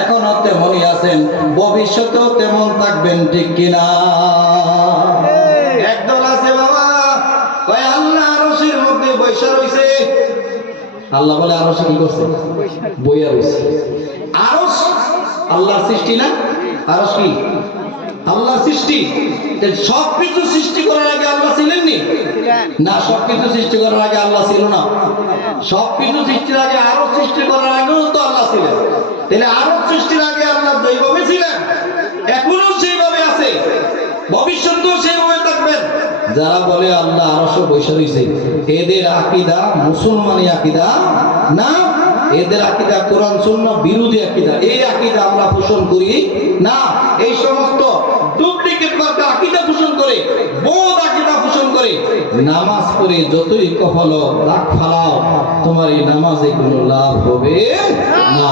এখনো তেমনই আছেন, ভবিষ্যতেও তেমন থাকবেন, ঠিক কিনা? একদল আছে বাবা কয় আল্লাহ আরশের মধ্যে বৈশা রইছে। আল্লাহ বলে আরশে কি করছে? বইয়া রইছে। আরশ আল্লাহর সৃষ্টি না? আরশ কি আল্লাহর সৃষ্টি? সবকিছু সৃষ্টি করার আগে আল্লাহ ছিলেননি না? সবকিছু সৃষ্টি করার আগে আল্লাহ ছিল না? সবকিছু সৃষ্টির আগে আরশ সৃষ্টি করার আগেও তো আল্লাহ ছিলেন। তাহলে আরশ সৃষ্টির আগে আল্লাহ যেভাবে ছিলেন এখনো সেইভাবে আছে, ভবিষ্যতেও সেইভাবে থাকবেন। যারা বলে আল্লাহ আরশে বসে রয়েছে, এদের আকীদা মুসলমানি আকীদা না, এদের আকীদা কোরআন সুন্নাহ বিরোধী আকীদা। এই আকীদা আমরা পোষণ করি না। এই সমস্ত ডুপ্লিকেট মার্কা আকীদা পোষণ করে, বোধ আকীদা পোষণ করে নামাজ পড়ে যতই কফালো রাখ ফালাও, তোমার এই নামাজে কোনো লাভ হবে না।